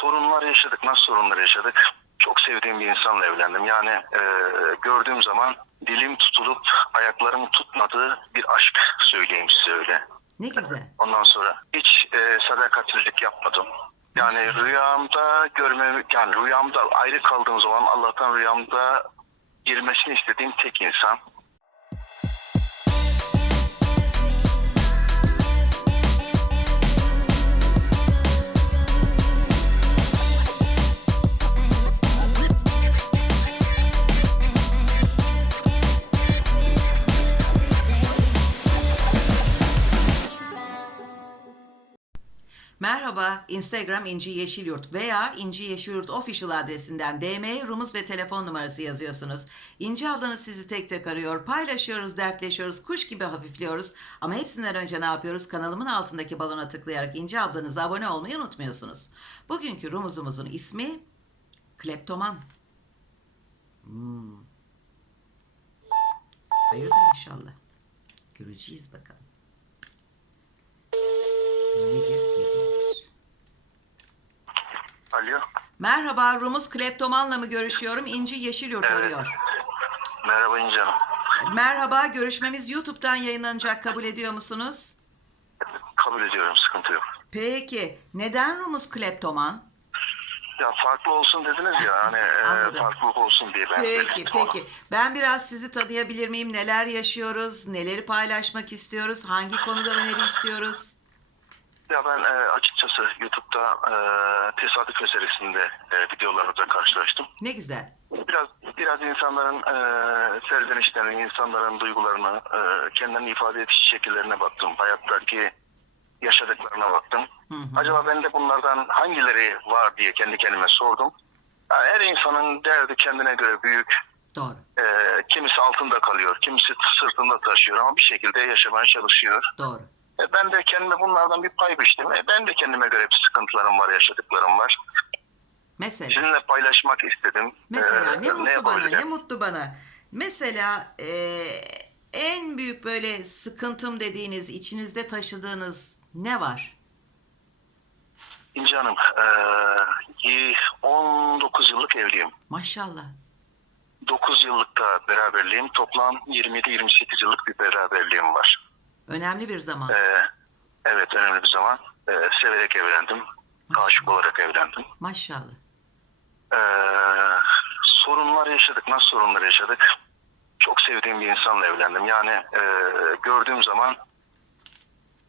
sorunlar yaşadık. Nasıl sorunlar yaşadık? Çok sevdiğim bir insanla evlendim. Yani e, gördüğüm zaman dilim tutulup ayaklarım tutmadığı bir aşk söyleyeyim size öyle. Ne güzel. Ondan sonra hiç e, sadakatsizlik yapmadım. Yani rüyamda görmem, yani rüyamda ayrı kaldığım zaman Allah'tan rüyamda girmesini istediğim tek insan. Merhaba, Instagram İnci Yeşilyurt veya İnci Yeşilyurt Official adresinden DM'ye rumuz ve telefon numarası yazıyorsunuz. İnci ablanız sizi tek tek arıyor, paylaşıyoruz, dertleşiyoruz, kuş gibi hafifliyoruz. Ama hepsinden önce ne yapıyoruz? Kanalımın altındaki balona tıklayarak İnci ablanıza abone olmayı unutmuyorsunuz. Bugünkü rumuzumuzun ismi Kleptoman. Hmm. Hayırdır inşallah. Göreceğiz bakalım. Nedir? Alo. Merhaba, Rumuz Kleptoman'la mı görüşüyorum? İnci Yeşilyurt Evet. arıyor. Merhaba İnci Hanım. Merhaba, görüşmemiz YouTube'dan yayınlanacak. Kabul ediyor musunuz? Kabul ediyorum sıkıntı yok. Peki, neden Rumuz Kleptoman? Ya farklı olsun dediniz ya hani e, farklılık olsun diye ben Peki, peki. Ben biraz sizi tanıyabilir miyim? Neler yaşıyoruz? Neleri paylaşmak istiyoruz? Hangi konuda öneri istiyoruz? Ya ben e, açıkçası YouTube'da e, tesadüf meselesinde e, videolarınızla karşılaştım. Ne güzel. Biraz biraz insanların e, serzenişlerini, insanların duygularını, e, kendilerini ifade ediş şekillerine baktım. Hayattaki yaşadıklarına baktım. Hı hı. Acaba bende bunlardan hangileri var diye kendi kendime sordum. Yani her insanın derdi kendine göre büyük. Doğru. E, kimisi altında kalıyor, kimisi sırtında taşıyor ama bir şekilde yaşamaya çalışıyor. Doğru. E, ben de kendime bunlardan bir pay biçtim. E, ben de kendime göre bir sıkıntılarım var, yaşadıklarım var. Mesela. Sizinle paylaşmak istedim. Mesela E, ne mutlu bana, yapabilirim? ne mutlu bana. Mesela eee, en büyük böyle sıkıntım dediğiniz, içinizde taşıdığınız ne var? İnci Hanım, eee, 19 yıllık evliyim. Maşallah. 9 yıllıkta beraberliğim, toplam 27-28 yıllık bir beraberliğim var. Önemli bir zaman. Eee, evet, önemli bir zaman. Eee, severek evlendim, aşık olarak evlendim. Maşallah. Eee, sorunlar yaşadık, nasıl sorunlar yaşadık? Çok sevdiğim bir insanla evlendim. Yani eee, gördüğüm zaman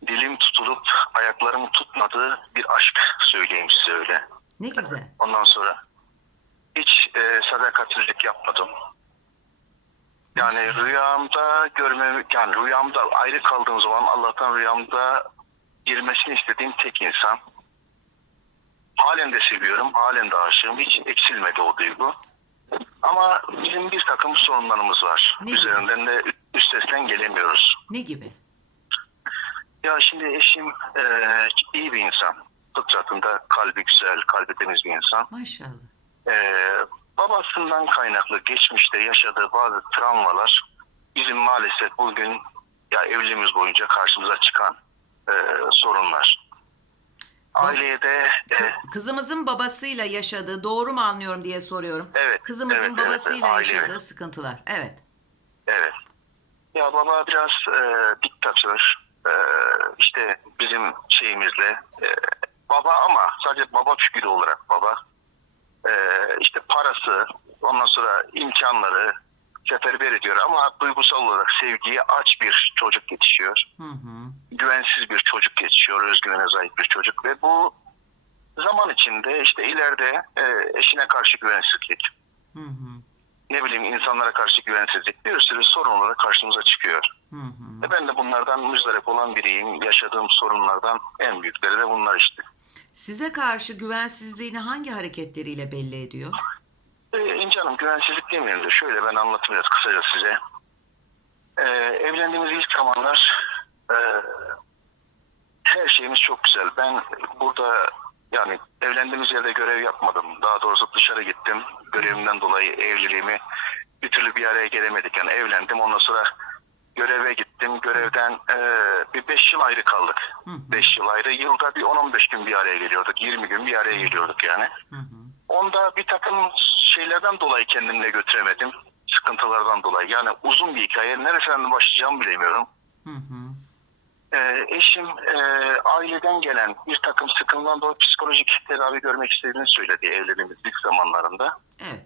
dilim tutulup ayaklarım tutmadığı bir aşk söyleyeyim size öyle. Ne güzel. Ondan sonra hiç e, sadakatsizlik yapmadım. Yani rüyamda görmem, yani rüyamda ayrı kaldığım zaman Allah'tan rüyamda girmesini istediğim tek insan. Halen de seviyorum, halen de aşığım. Hiç eksilmedi o duygu. Ama bizim bir takım sorunlarımız var. Ne gibi? Üzerinden de üstesinden gelemiyoruz. Ne gibi? Ya şimdi eşim e, iyi bir insan. Fıtratında kalbi güzel, kalbi temiz bir insan. Maşallah. Ee, babasından kaynaklı geçmişte yaşadığı bazı travmalar bizim maalesef bugün ya evliliğimiz boyunca karşımıza çıkan e, sorunlar. Aileye de e, Kı- Kızımızın babasıyla yaşadığı, doğru mu anlıyorum diye soruyorum. Evet, Kızımızın evet, evet, babasıyla aile, yaşadığı evet. sıkıntılar. Evet. evet. Ya baba biraz e, diktatör. E, işte bizim şeyimizle e, baba ama sadece baba figürü olarak baba. E, işte parası, ondan sonra imkanları seferber ediyor ama duygusal olarak sevgiye aç bir çocuk yetişiyor. Hı hı. güvensiz bir çocuk yetişiyor, özgüvene zayıf bir çocuk ve bu zaman içinde işte ileride e, eşine karşı güvensizlik, Hı hı. ne bileyim insanlara karşı güvensizlik bir sürü sorun olarak karşımıza çıkıyor. Hı hı. Ve ben de bunlardan müzdarip olan biriyim. Yaşadığım sorunlardan en büyükleri de bunlar işte. Size karşı güvensizliğini hangi hareketleriyle belli ediyor? Ee, İnci Hanım güvensizlik demeyelim de şöyle ben anlatayım biraz kısaca size. Ee, evlendiğimiz ilk zamanlar e, her şeyimiz çok güzel. Ben burada yani evlendiğimiz yerde görev yapmadım. Daha doğrusu dışarı gittim. Görevimden dolayı evliliğimi bir türlü bir araya gelemedik. Yani evlendim ondan sonra göreve gittim. Görevden e, bir 5 yıl ayrı kaldık. Hı hı. 5 yıl ayrı. Yılda bir 10-15 gün bir araya geliyorduk. 20 gün bir araya geliyorduk yani. Hı hı. Onda bir takım şeylerden dolayı kendimle götüremedim. Sıkıntılardan dolayı. Yani uzun bir hikaye. Neresinden başlayacağımı bilemiyorum. Hı hı. Ee, eşim e, aileden gelen bir takım sıkıntıdan dolayı psikolojik tedavi görmek istediğini söyledi evliliğimiz ilk zamanlarında. Evet.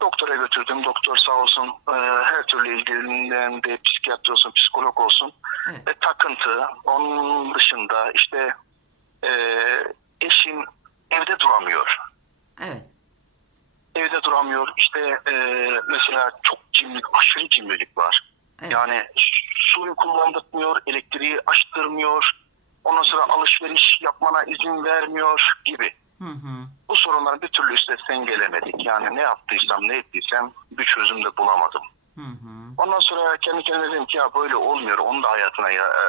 Doktora götürdüm. Doktor sağ olsun e, her türlü ilgilerinden de psikiyatri olsun, psikolog olsun. Evet. E, takıntı. Onun dışında işte e, eşim evde duramıyor. Evet. Evde duramıyor. İşte e, mesela çok cimrilik, aşırı cimrilik var. Evet. Yani suyu kullandırmıyor, elektriği açtırmıyor. Ondan sonra alışveriş yapmana izin vermiyor gibi. Hı hı. Bu sorunların bir türlü üstesinden gelemedik. Yani ne yaptıysam, ne ettiysem bir çözüm de bulamadım. Hı hı. Ondan sonra kendi kendime dedim ki ya böyle olmuyor. Onun da hayatına ya, e,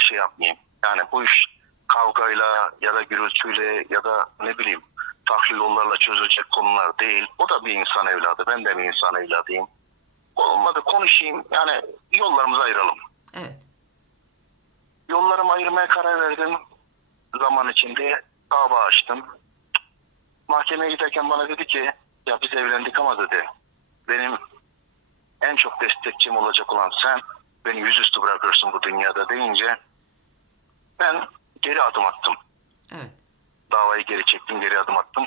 şey yapmayayım. Yani bu iş kavgayla ya da gürültüyle ya da ne bileyim tahlil yollarla çözülecek konular değil. O da bir insan evladı. Ben de bir insan evladıyım. Olmadı konuşayım. Yani yollarımızı ayıralım. Evet. Yollarımı ayırmaya karar verdim. Zaman içinde dava açtım. Mahkemeye giderken bana dedi ki ya biz evlendik ama dedi benim en çok destekçim olacak olan sen beni yüzüstü bırakırsın bu dünyada deyince ben geri adım attım. Evet. Davayı geri çektim, geri adım attım.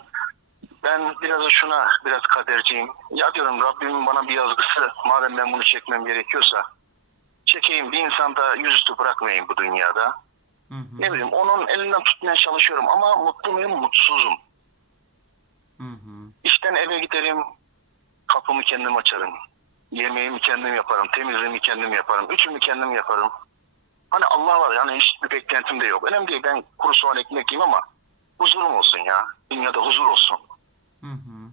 Ben biraz şuna, biraz kaderciyim. Ya diyorum Rabbimin bana bir yazgısı, madem ben bunu çekmem gerekiyorsa, çekeyim bir insan da yüzüstü bırakmayayım bu dünyada. Hı hı. Ne bileyim onun elinden tutmaya çalışıyorum ama mutlu muyum? Mutsuzum. Hı hı. İşten eve giderim, kapımı kendim açarım. Yemeğimi kendim yaparım, temizliğimi kendim yaparım, üçümü kendim yaparım. Hani Allah var yani hiçbir beklentim de yok. Önemli değil ben kuru soğan ekmek yiyeyim ama huzurum olsun ya. Dünyada huzur olsun. Hı hı.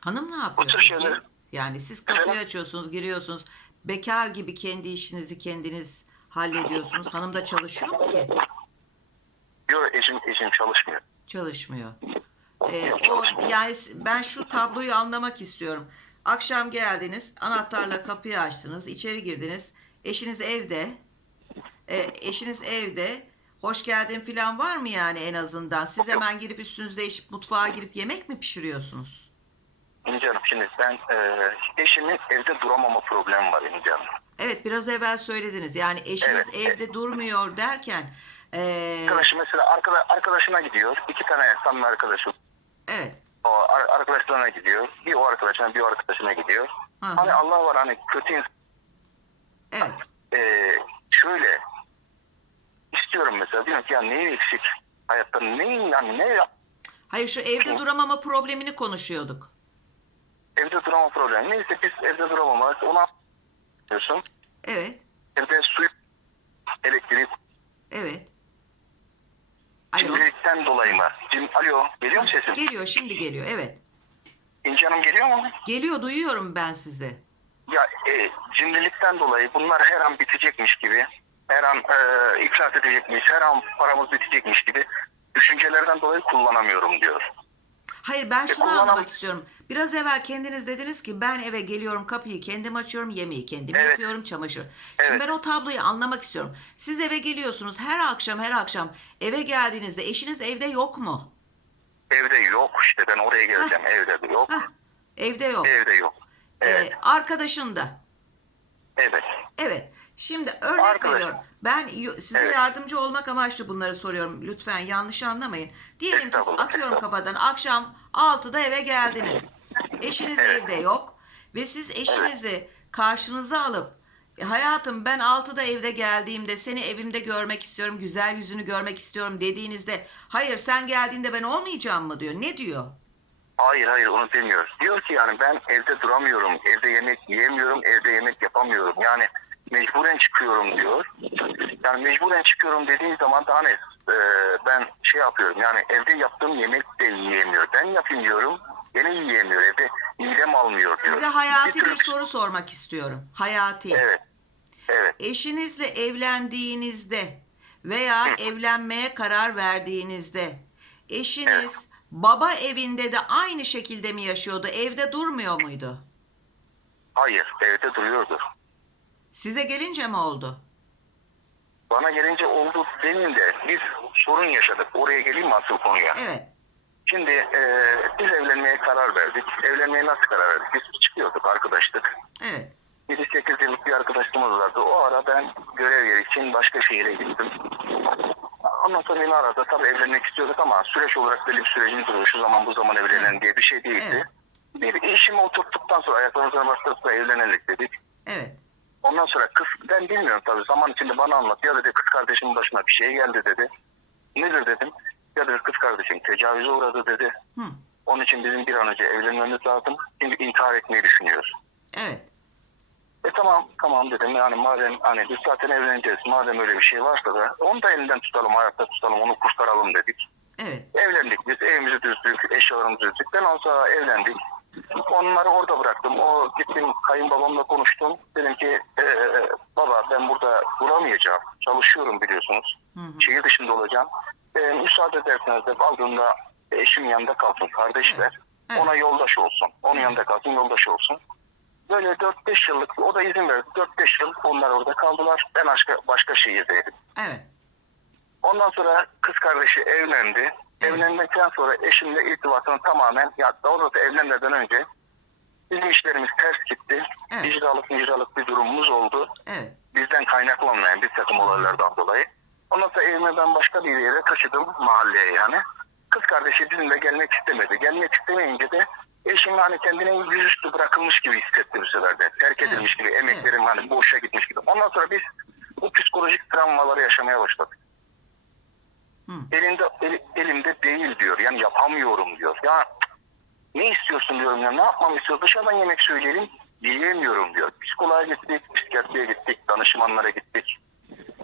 Hanım ne yapıyor Bu tür şeyler- Yani siz kapıyı Efendim? açıyorsunuz, giriyorsunuz. Bekar gibi kendi işinizi kendiniz hallediyorsunuz. Hanım da çalışıyor mu ki? Yok eşim, eşim çalışmıyor. Çalışmıyor. Ee, o yani ben şu tabloyu anlamak istiyorum. Akşam geldiniz, anahtarla kapıyı açtınız, içeri girdiniz. Eşiniz evde. Ee, eşiniz evde. Hoş geldin falan var mı yani en azından? Siz hemen girip üstünüzü değişip mutfağa girip yemek mi pişiriyorsunuz? İnce Hanım şimdi ben e, eşimin evde duramama problemi var İnce Hanım. Evet biraz evvel söylediniz. Yani eşiniz Evet. evde durmuyor derken ee, Arkadaşı mesela arkada, arkadaşına gidiyor. İki tane samimi arkadaşım. evet O ar- arkadaşlarına gidiyor. Bir o arkadaşına bir o arkadaşına gidiyor. Hı hı. Hani Allah var hani kötü insan evet Ee, şöyle istiyorum mesela diyorum ki ya neyi eksik hayatta neyi yani ne yap hayır şu evde duramama problemini konuşuyorduk. evde durama problemi neyse biz evde duramamayız ona diyorsun Evet evde su elektrik evet. Alo. cimrilikten dolayı mı? Cim, alo geliyor mu sesim? Geliyor şimdi geliyor evet. İnci Hanım geliyor mu? Geliyor duyuyorum ben sizi. Ya e, cimrilikten dolayı bunlar her an bitecekmiş gibi her an e, iflas edecekmiş her an paramız bitecekmiş gibi düşüncelerden dolayı kullanamıyorum diyor. Hayır ben şunu kullanam- anlamak istiyorum. Biraz evvel kendiniz dediniz ki ben eve geliyorum kapıyı kendim açıyorum yemeği kendim Evet. yapıyorum çamaşır. Evet. Şimdi ben o tabloyu anlamak istiyorum. Siz eve geliyorsunuz her akşam her akşam eve geldiğinizde eşiniz evde yok mu? Evde yok işte ben oraya geleceğim evde de yok. Hah, evde yok. Evde yok. Evet. Ee, arkadaşın da. Evet. Evet. Şimdi örnek Arkadaşım. veriyorum. Ben size Evet. yardımcı olmak amaçlı bunları soruyorum. Lütfen yanlış anlamayın. Diyelim ki atıyorum kafadan akşam 6'da eve geldiniz. Eşiniz Evet. evde yok ve siz eşinizi karşınıza alıp "E, hayatım ben 6'da evde geldiğimde seni evimde görmek istiyorum, güzel yüzünü görmek istiyorum dediğinizde hayır sen geldiğinde ben olmayacağım mı diyor. Ne diyor? Hayır hayır onu demiyor. Diyor ki yani ben evde duramıyorum. Evde yemek yiyemiyorum. Evde yemek yapamıyorum. Yani mecburen çıkıyorum diyor. Yani mecburen çıkıyorum dediği zaman da hani e, ben şey yapıyorum. Yani evde yaptığım yemek de yiyemiyor. Ben yapayım diyorum. Gene yiyemiyor. Evde midem almıyor diyor. Size hayati Bir bir soru sormak istiyorum. Hayati. Evet. Evet. Eşinizle evlendiğinizde veya evlenmeye karar verdiğinizde eşiniz baba evinde de aynı şekilde mi yaşıyordu? Evde durmuyor muydu? Hayır. Evde duruyordu. Size gelince mi oldu? Bana gelince oldu demin de biz sorun yaşadık. Oraya geleyim mi asıl konuya? Evet. Şimdi e, biz evlenmeye karar verdik. Evlenmeye nasıl karar verdik? Biz çıkıyorduk, arkadaştık. Evet. 7-8 yıllık bir arkadaşlığımız vardı. O ara ben görev yeri için başka şehire gittim. Ondan sonra beni aradı. Tabii evlenmek istiyorduk ama süreç olarak belli bir sürecimiz oluyor. Şu zaman bu zaman evlenelim diye bir şey değildi. Bir işimi oturttuktan sonra ayaklarımızdan da evlenelim dedik. Evet. Ondan sonra kız ben bilmiyorum tabii zaman içinde bana anlat. Ya dedi kız kardeşimin başına bir şey geldi dedi. Nedir dedim. Ya dedi kız kardeşim tecavüze uğradı dedi. Hı. Onun için bizim bir an önce evlenmemiz lazım. Şimdi intihar etmeyi düşünüyoruz. Evet. E tamam tamam dedim yani madem hani biz zaten evleneceğiz madem öyle bir şey varsa da onu da elinden tutalım hayatta tutalım onu kurtaralım dedik. Evet. Evlendik biz evimizi düzdük eşyalarımızı düzdük ben ondan sonra evlendik. Onları orada bıraktım. O gittim kayınbabamla konuştum. Dedim ki "Ee, baba ben burada duramayacağım. Çalışıyorum biliyorsunuz. Hı hı. Şehir dışında olacağım. Ee, müsaade ederseniz de aldığımda eşim yanında kalsın kardeşler. Evet, evet. Ona yoldaş olsun. Onun yanında kalsın yoldaş olsun. Böyle 4-5 yıllık o da izin verdi. 4-5 yıl onlar orada kaldılar. Ben başka, başka şehirdeydim. Evet. Ondan sonra kız kardeşi evlendi. Evlendikten sonra eşimle irtibatını tamamen ya doğrusu evlenmeden önce bizim işlerimiz ters gitti. Evet. İcralık icralık bir durumumuz oldu. Evet. Bizden kaynaklanmayan bir takım olaylardan dolayı. Ondan sonra evimi ben başka bir yere taşıdım mahalleye yani. Kız kardeşi bizimle gelmek istemedi. Gelmek istemeyince de eşim hani kendine yüzüstü bırakılmış gibi hissetti bu sefer de. Terk Evet. edilmiş gibi, emeklerim hani boşa gitmiş gibi. Ondan sonra biz bu psikolojik travmaları yaşamaya başladık. Hı. Elinde, el- elimde değil diyor. Yani yapamıyorum diyor. Ya ne istiyorsun diyorum ya. Ne yapmamı istiyorsun? Dışarıdan yemek söyleyelim. Yiyemiyorum diyor. Psikoloğa gittik, psikiyatriye gittik, danışmanlara gittik.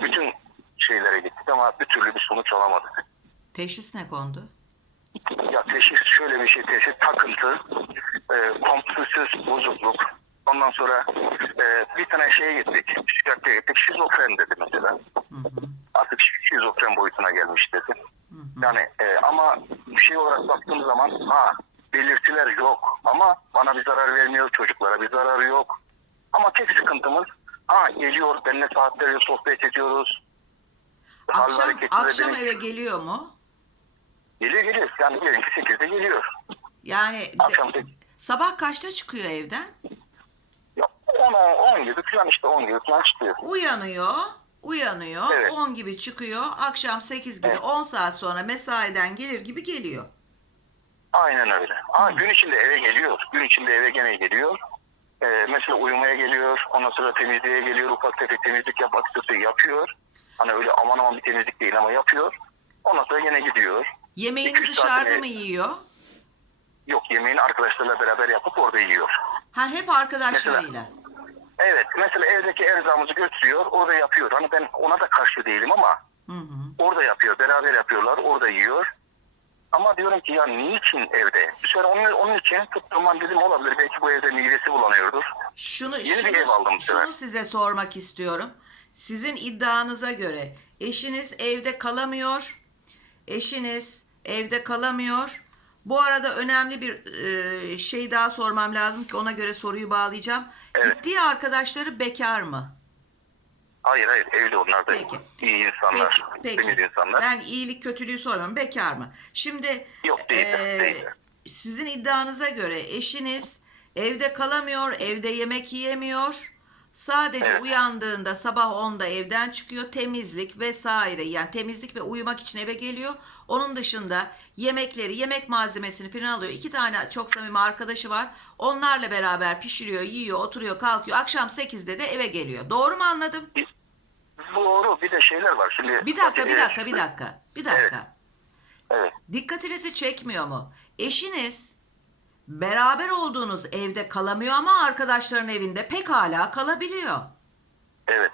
Bütün şeylere gittik ama bir türlü bir sonuç alamadık. Teşhis ne kondu? Ya teşhis şöyle bir şey teşhis takıntı, e, kompulsif bozukluk. Ondan sonra e, bir tane şeye gittik, psikiyatriye gittik. Şizofren dedi mesela. Artık şizofren boyutuna gelmiş dedi. Yani e, ama bir şey olarak baktığım zaman ha belirtiler yok ama bana bir zarar vermiyor çocuklara bir zararı yok. Ama tek sıkıntımız ha geliyor benimle saatlerce sohbet ediyoruz. Akşam, akşam eve geliyor mu? Geliyor geliyor. Yani diyelim ki 8'de geliyor. Yani de- Akşam sekiz- sabah kaçta çıkıyor evden? Ya 10, 10 gibi falan işte 10 gibi falan çıkıyor. Uyanıyor, uyanıyor, Evet. 10 gibi çıkıyor, akşam 8 gibi Evet. 10 saat sonra mesaiden gelir gibi geliyor. Aynen öyle. Ha, gün içinde eve geliyor. Gün içinde eve gene geliyor. Ee, mesela uyumaya geliyor. Ondan sonra temizliğe geliyor. Ufak tefek temizlik yapmak istiyorsa yapıyor. Hani öyle aman aman bir temizlik değil ama yapıyor. Ondan sonra gene gidiyor. Yemeğini İki üç dışarıda saatini- mı yiyor? Yok yemeğini arkadaşlarla beraber yapıp orada yiyor. Ha hep arkadaşlarıyla. Evet mesela evdeki erzağımızı götürüyor. Orada yapıyor. Hani ben ona da karşı değilim ama Hı hı. orada yapıyor. Beraber yapıyorlar. Orada yiyor. Ama diyorum ki ya niçin evde? Bir süre onun, onun için tutturmam dedim olabilir. Belki bu evde midesi bulanıyordur. Şunu, Yeni bir şunu, ev aldım bu sefer. şunu size sormak istiyorum. Sizin iddianıza göre eşiniz evde kalamıyor. Eşiniz evde kalamıyor. Bu arada önemli bir e, şey daha sormam lazım ki ona göre soruyu bağlayacağım. Evet. Gittiği arkadaşları bekar mı? Hayır hayır evli onlar da Peki. iyi insanlar. Peki, peki. insanlar. Ben iyilik kötülüğü sormuyorum. Bekar mı? Şimdi Yok, değil de, eee, değil de. sizin iddianıza göre eşiniz evde kalamıyor, evde yemek yiyemiyor. Sadece Evet. uyandığında sabah 10'da evden çıkıyor. Temizlik vesaire yani temizlik ve uyumak için eve geliyor. Onun dışında yemekleri, yemek malzemesini falan alıyor. İki tane çok samimi arkadaşı var. Onlarla beraber pişiriyor, yiyor, oturuyor, kalkıyor. Akşam 8'de de eve geliyor. Doğru mu anladım? Doğru bir de şeyler var. Şimdi Bir dakika, bir evet. dakika, bir dakika. Bir dakika. Evet. Dikkatinizi çekmiyor mu? Eşiniz beraber olduğunuz evde kalamıyor ama arkadaşların evinde pekala kalabiliyor. Evet.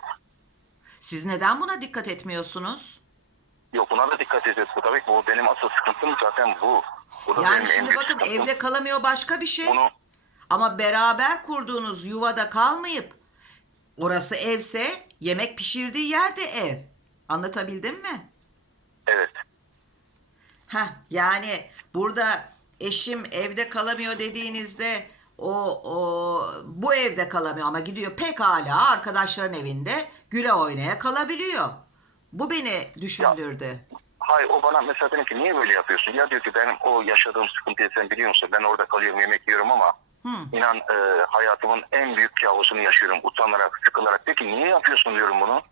Siz neden buna dikkat etmiyorsunuz? Yok buna da dikkat ediyoruz. Tabii ki bu benim asıl sıkıntım zaten bu. bu da Yani benim şimdi bakın sıkıntım. evde kalamıyor başka bir şey. Bunu Ama beraber kurduğunuz yuvada kalmayıp orası evse yemek pişirdiği yerde ev. Anlatabildim mi? evet. Heh, yani burada eşim evde kalamıyor dediğinizde o, o bu evde kalamıyor ama gidiyor pekala arkadaşların evinde güle oynaya kalabiliyor. Bu beni düşündürdü. Hayır o bana mesela dedim ki niye böyle yapıyorsun? Ya diyor ki benim o yaşadığım sıkıntıyı sen biliyor musun? Ben orada kalıyorum yemek yiyorum ama inan e, hayatımın en büyük kabusunu yaşıyorum utanarak sıkılarak. Diyor ki niye yapıyorsun diyorum bunu.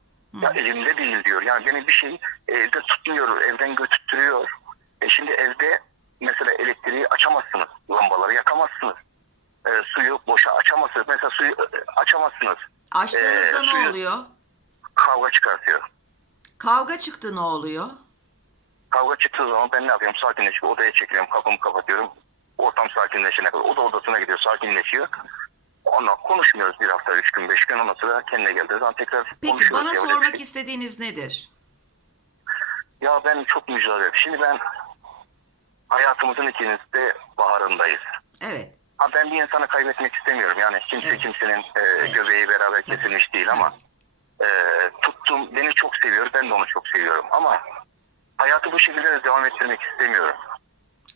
Ya elimde değil diyor. Yani beni bir şey evde tutmuyor, evden götürtüyor. E şimdi evde mesela elektriği açamazsınız, lambaları yakamazsınız. E, suyu boşa açamazsınız. Mesela suyu e, açamazsınız. Açtığınızda Ee, ne oluyor? Kavga çıkartıyor. Kavga çıktı ne oluyor? Kavga çıktığı zaman ben ne yapıyorum? Sakinleşip odaya çekiliyorum. Kapımı kapatıyorum. Ortam sakinleşene kadar. O da odasına gidiyor. Sakinleşiyor. Onunla konuşmuyoruz bir hafta, üç gün, beş gün. Ondan sonra kendine geldiği zaman tekrar Peki konuşuyoruz. bana öyle bir sormak şey. istediğiniz nedir? Ya ben çok mücadele. Şimdi ben hayatımızın ikimiz de baharındayız. Evet. Ha ben bir insanı kaybetmek istemiyorum. Yani kimse Evet. kimsenin e, göbeği beraber kesilmiş değil ama e, tuttum beni çok seviyor. Ben de onu çok seviyorum. Ama hayatı bu şekilde de devam ettirmek istemiyorum.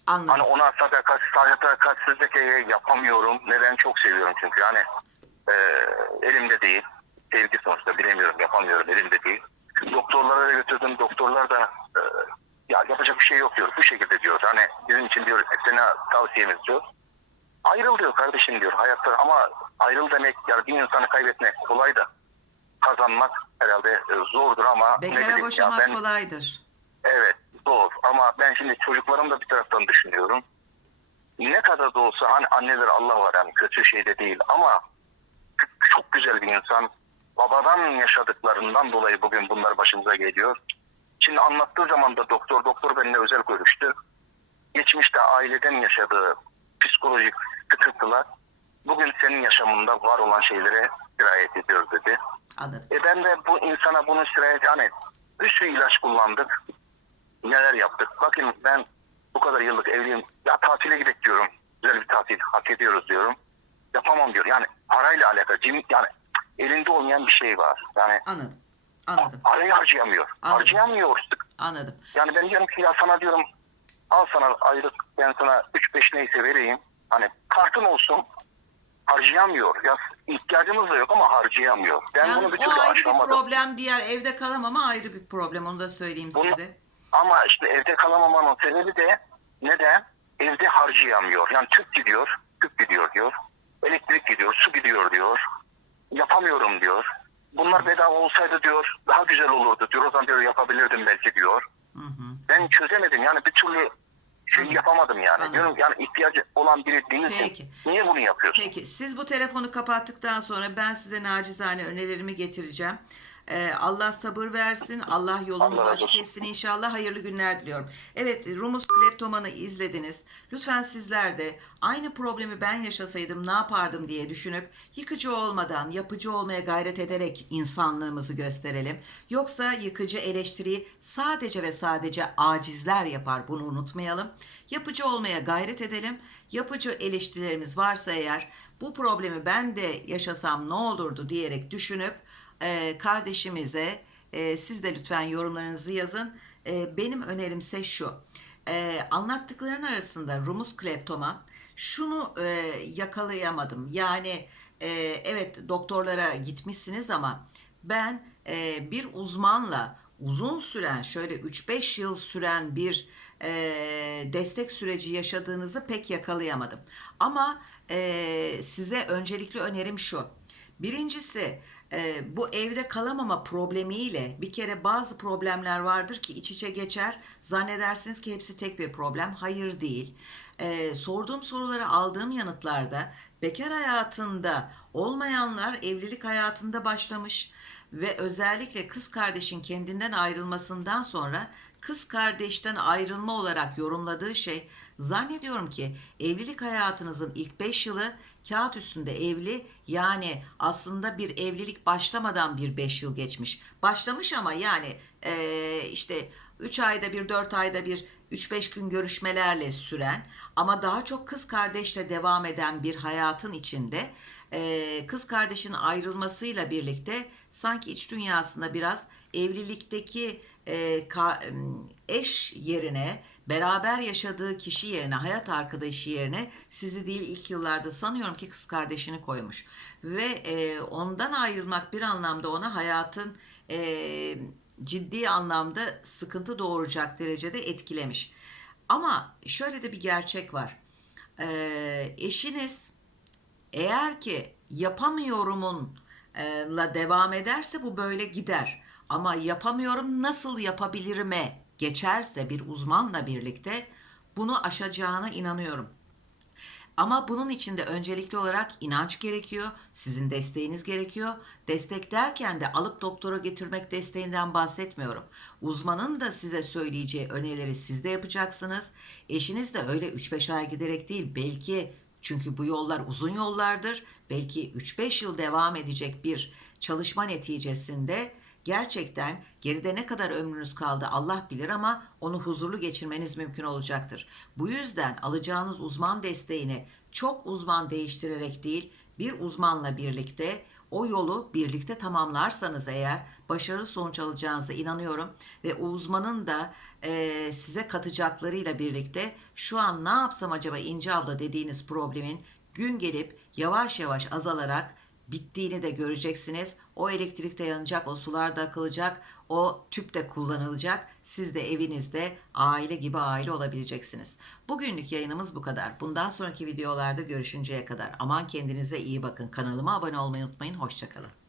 Anladım. Hani ona sadakat, sadakatsizlik e, yapamıyorum. Neden? Çok seviyorum çünkü. Yani e, elimde değil. Sevgi sonuçta bilemiyorum, yapamıyorum. Elimde değil. Doktorlara da götürdüm. Doktorlar da ya yapacak bir şey yok diyor. Bu şekilde diyor. Hani bizim için diyor sana tavsiyemiz diyor. Ayrıl diyor kardeşim diyor. Hayatta ama ayrıl demek yani bir insanı kaybetmek kolay da kazanmak herhalde e, zordur ama Bekara boşamak ben- kolaydır. Evet zor ama ben şimdi çocuklarım da bir taraftan düşünüyorum. Ne kadar da olsa hani anneler Allah var yani kötü şey de değil ama çok güzel bir insan. Babadan yaşadıklarından dolayı bugün bunlar başımıza geliyor. Şimdi anlattığı zaman da doktor doktor benimle özel görüştü. Geçmişte aileden yaşadığı psikolojik sıkıntılar bugün senin yaşamında var olan şeylere sirayet ediyor dedi. Anladım. E ben de bu insana bunu sıraya hani bir sürü ilaç kullandık. Neler yaptık. Bakın ben bu kadar yıllık evliyim. Ya tatile gidek diyorum. Güzel bir tatil hak ediyoruz diyorum. Yapamam diyor. Yani parayla alakalı. Yani elinde olmayan bir şey var. Yani Anladım. Anladım. parayı harcayamıyor. Anladım. Harcayamıyor. Anladım. Yani ben diyorum ki ya sana diyorum al sana aylık ben sana 3-5 neyse vereyim. Hani kartın olsun harcayamıyor. Ya ihtiyacımız da yok ama harcayamıyor. Ben Yani bunu bir o türlü ayrı bir aşamadım. problem. Diğer evde kalamama ayrı bir problem. Onu da söyleyeyim Bunu- size. Ama işte evde kalamamanın sebebi de neden? Evde harcayamıyor. Yani tüp gidiyor, tüp gidiyor diyor. Elektrik gidiyor, su gidiyor diyor. Yapamıyorum diyor. Bunlar bedava olsaydı diyor daha güzel olurdu diyor. O zaman diyor yapabilirdim belki diyor. Hı hı. Ben çözemedim yani bir türlü şey Anladım. yapamadım yani. Anladım. Diyorum yani ihtiyacı olan biri değilsin. Peki. Niye bunu yapıyorsun? Peki siz bu telefonu kapattıktan sonra ben size nacizane önerilerimi getireceğim. Ee, Allah sabır versin. Allah razı açık etsin inşallah. Hayırlı günler diliyorum. Evet Rumus Kleptoman'ı izlediniz. Lütfen sizler de aynı problemi ben yaşasaydım ne yapardım diye düşünüp yıkıcı olmadan yapıcı olmaya gayret ederek insanlığımızı gösterelim. Yoksa yıkıcı eleştiriyi sadece ve sadece acizler yapar. Bunu unutmayalım. Yapıcı olmaya gayret edelim. Yapıcı eleştirilerimiz varsa eğer bu problemi ben de yaşasam ne olurdu diyerek düşünüp e, kardeşimize e, siz de lütfen yorumlarınızı yazın. E, benim önerimse şu. E, anlattıkların arasında Rumus Kleptoman şunu e, yakalayamadım. Yani e, evet doktorlara gitmişsiniz ama ben bir uzmanla uzun süren şöyle 3-5 yıl süren bir destek süreci yaşadığınızı pek yakalayamadım. Ama size öncelikli önerim şu. Birincisi e, bu evde kalamama problemiyle bir kere bazı problemler vardır ki iç içe geçer. Zannedersiniz ki hepsi tek bir problem. Hayır değil. E, sorduğum sorulara aldığım yanıtlarda bekar hayatında olmayanlar evlilik hayatında başlamış ve özellikle kız kardeşin kendinden ayrılmasından sonra kız kardeşten ayrılma olarak yorumladığı şey zannediyorum ki evlilik hayatınızın ilk 5 yılı kağıt üstünde evli yani aslında bir evlilik başlamadan bir 5 yıl geçmiş. Başlamış ama yani eee, işte 3 ayda bir 4 ayda bir 3-5 gün görüşmelerle süren ama daha çok kız kardeşle devam eden bir hayatın içinde eee, kız kardeşin ayrılmasıyla birlikte sanki iç dünyasında biraz evlilikteki e, ka- eş yerine beraber yaşadığı kişi yerine hayat arkadaşı yerine sizi değil ilk yıllarda sanıyorum ki kız kardeşini koymuş ve e, ondan ayrılmak bir anlamda ona hayatın e, ciddi anlamda sıkıntı doğuracak derecede etkilemiş. Ama şöyle de bir gerçek var. E, eşiniz eğer ki yapamıyorumun e, la devam ederse bu böyle gider. Ama yapamıyorum nasıl yapabilirime geçerse bir uzmanla birlikte bunu aşacağına inanıyorum. Ama bunun için de öncelikli olarak inanç gerekiyor. Sizin desteğiniz gerekiyor. Destek derken de alıp doktora getirmek desteğinden bahsetmiyorum. Uzmanın da size söyleyeceği önerileri siz de yapacaksınız. Eşiniz de öyle 3-5 ay giderek değil belki çünkü bu yollar uzun yollardır. Belki 3-5 yıl devam edecek bir çalışma neticesinde gerçekten geride ne kadar ömrünüz kaldı Allah bilir ama onu huzurlu geçirmeniz mümkün olacaktır. Bu yüzden alacağınız uzman desteğini çok uzman değiştirerek değil bir uzmanla birlikte o yolu birlikte tamamlarsanız eğer başarılı sonuç alacağınıza inanıyorum ve o uzmanın da eee, size katacaklarıyla birlikte şu an ne yapsam acaba İnce abla dediğiniz problemin gün gelip yavaş yavaş azalarak bittiğini de göreceksiniz. O elektrik de yanacak, o sular da akılacak, o tüp de kullanılacak. Siz de evinizde aile gibi aile olabileceksiniz. Bugünlük yayınımız bu kadar. Bundan sonraki videolarda görüşünceye kadar aman kendinize iyi bakın. Kanalıma abone olmayı unutmayın. Hoşçakalın.